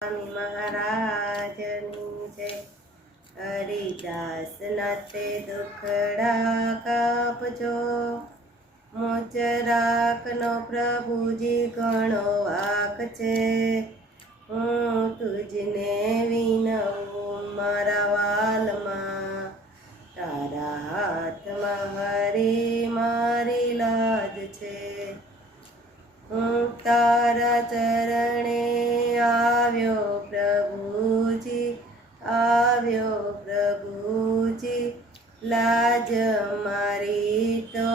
સ્વામી મહારાજની જય। હરિદાસ નાતે દુખડા કાપજો, મોજ રાખનો પ્રભુજી ઘણો વાક છે। હું તુજને વિનવું મારા વાલમાં, તારા હાથમાં હરી મારી લાજ છે। હું તારા ચરણે આવ્યો પ્રભુજી, આવ્યો પ્રભુજી, લાજ મારી તો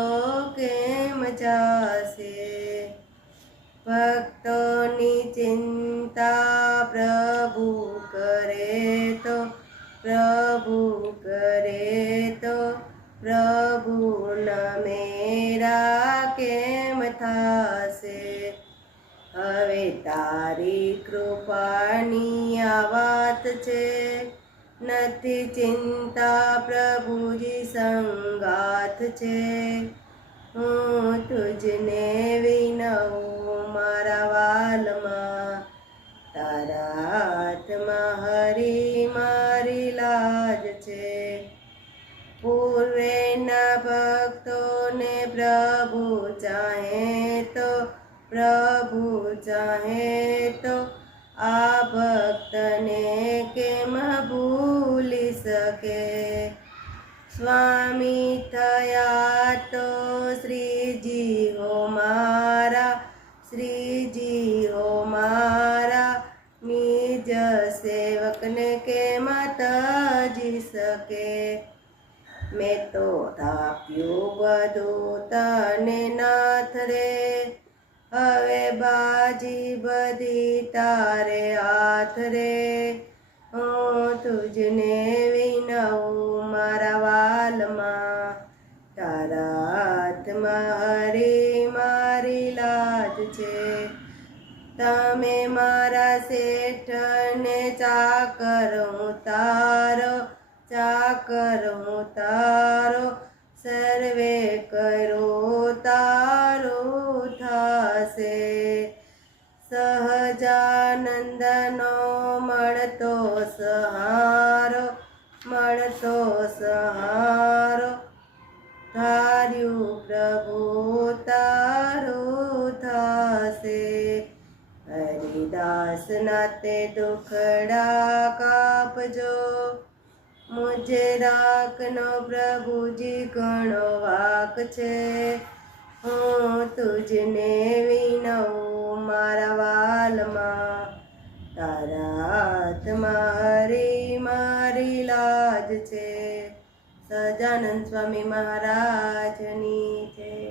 કેમ જાશે। ભક્તોની ચિંતા પ્રભુ કરે તો, પ્રભુ કરે તો, પ્રભુના મેરા કેમ થાશે। હવે તારી કૃપાની આ વાત છે, નથી ચિંતા પ્રભુજી સંગાથ છે। હું તુજને વિનવું મારા વાલમાં, તારા હાથમાં હરી મારી લાજ છે। પૂર્વેના ભક્તોને પ્રભુ ચાહે તો, પ્રભુ ચાહે તો, આ ભક્તને કેમ ભૂલી શકે। સ્વામી થયા તો શ્રીજી હો મારા, શ્રીજી હો મારા, નિજ સેવકને કેમ તજી શકે। મેં તો આપ્યું બધું તને નાથ રે, હવે બાજી બધી તારે હાથ રે। હું તુજને વિનવું મારા વાલમાં, તારા હાથમાં હરી મારી લાજ છે। તમે મારા શેઠને ચાકર હું તારો, ચાકર હું તારો, સર્વે કરો તારું થાશે। સહજાનંદનો મળતો સહારો, મળતો સહારો, ધાર્યું પ્રભુ તારું થાશે। હરિદાસ નાતે દુખડા કાપજો, મુજે રાખનો પ્રભુજી ઘણો વાક છે। હું તુજને વિનવું મારા વાલમાં, તારા હાથમાં હરી મારી લાજ છે। સહજાનંદ સ્વામી મહારાજની જય।